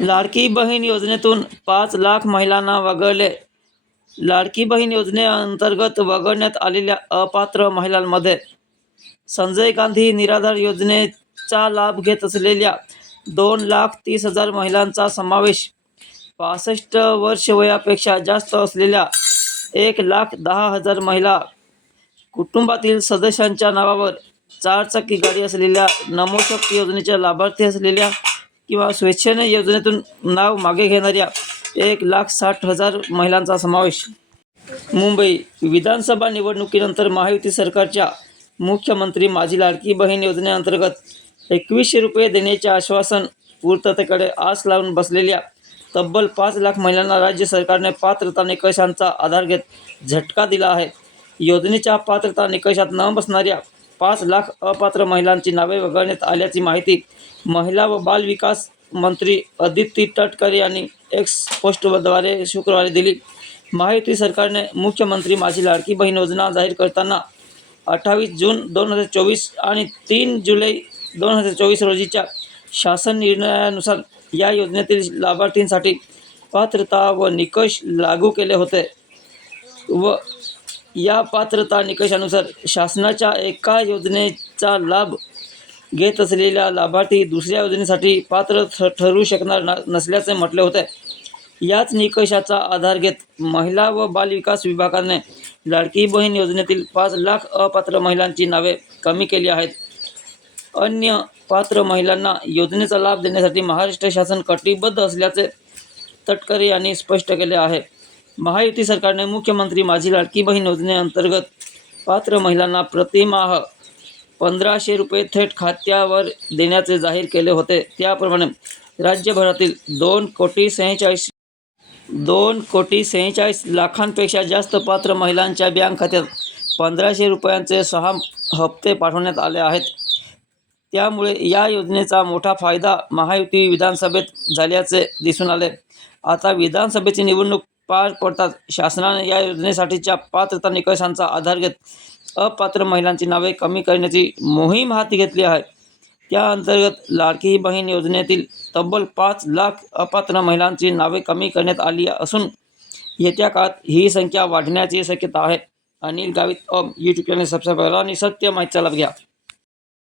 लाडकी बहीण योजनेतून पाच लाख महिलांना वगळले. लाडकी बहीण योजनेअंतर्गत वगळण्यात आलेल्या अपात्र महिलांमध्ये संजय गांधी निराधार योजनेचा लाभ घेत असलेल्या दोन लाख तीस हजार महिलांचा समावेश पासष्ट वर्ष वयापेक्षा जास्त असलेल्या एक लाख दहा हजार महिला कुटुंबातील सदस्यांच्या नावावर चारचाकी गाडी असलेल्या नमोशक्ती योजनेच्या लाभार्थी असलेल्या किंवा स्वेच्छेने योजनेतून नाव मागे घेणाऱ्या एक लाख साठ हजार महिलांचा समावेश. मुंबई विधानसभा निवडणुकीनंतर महायुती सरकारच्या मुख्यमंत्री माझी लाडकी बहीण योजनेअंतर्गत एकवीसशे रुपये देण्याचे आश्वासन पूर्ततेकडे आस लावून बसलेल्या तब्बल पाच लाख महिलांना राज्य सरकारने पात्रता निकषांचा आधार घेत झटका दिला आहे. योजनेच्या पात्रता निकषात न बसणाऱ्या पाच लाख अपात्र महिलांची नावे वगळण्यात आल्याची माहिती महिला व बाल विकास मंत्री अदिती तटकरे यांनी एक्स पोस्टद्वारे शुक्रवारी दिली. माहिती सरकारने मुख्यमंत्री माझी लाडकी बहीण योजना जाहीर करताना अठ्ठावीस जून दोन हजार चोवीस आणि तीन जुलै दोन हजार चोवीस रोजीच्या शासन निर्णयानुसार या योजनेतील लाभार्थींसाठी पात्रता व निकष लागू केले होते व या पात्रता निकषानुसार शासनाच्या एका योजनेचा लाभ घेत असलेल्या लाभार्थी दुसऱ्या योजनेसाठी पात्र ठ ठरू शकणार न नसल्याचे म्हटले होते. याच निकषाचा आधार घेत महिला व बालविकास विभागाने लाडकी बहीण योजनेतील पाच लाख अपात्र महिलांची नावे कमी केली आहेत. अन्य पात्र महिलांना योजनेचा लाभ देण्यासाठी महाराष्ट्र शासन कटिबद्ध असल्याचे तटकरे यांनी स्पष्ट केले आहे. महायुती सरकारने मुख्यमंत्री माझी लाडकी बहीण योजनेअंतर्गत पात्र महिलांना प्रतिमाह पंधराशे रुपये थेट खात्यावर देण्याचे जाहीर केले होते. त्याप्रमाणे राज्यभरातील दोन कोटी सेहेचाळीस दोन कोटी सेहेचाळीस लाखांपेक्षा जास्त पात्र महिलांच्या बँक खात्यात पंधराशे रुपयांचे सहा हप्ते पाठवण्यात आले आहेत. त्यामुळे या योजनेचा मोठा फायदा महायुती विधानसभेत झाल्याचे दिसून आले. आता विधानसभेची निवडणूक पार पडतात. शासनाने या योजनेसाठीच्या पात्रता निकषांचा आधार घेत अपात्र महिलांची नावे कमी करण्याची मोहीम हाती घेतली आहे. त्या अंतर्गत लाडकी बहीण योजनेतील तब्बल पाच लाख अपात्र महिलांची नावे कमी करण्यात आली असून येत्या काळात ही संख्या वाढण्याची शक्यता आहे. अनिल गावित ऑम यूट्यूब चॅनल सबस्क्राईब करा आणि सत्य माहितीचा लाभ घ्या.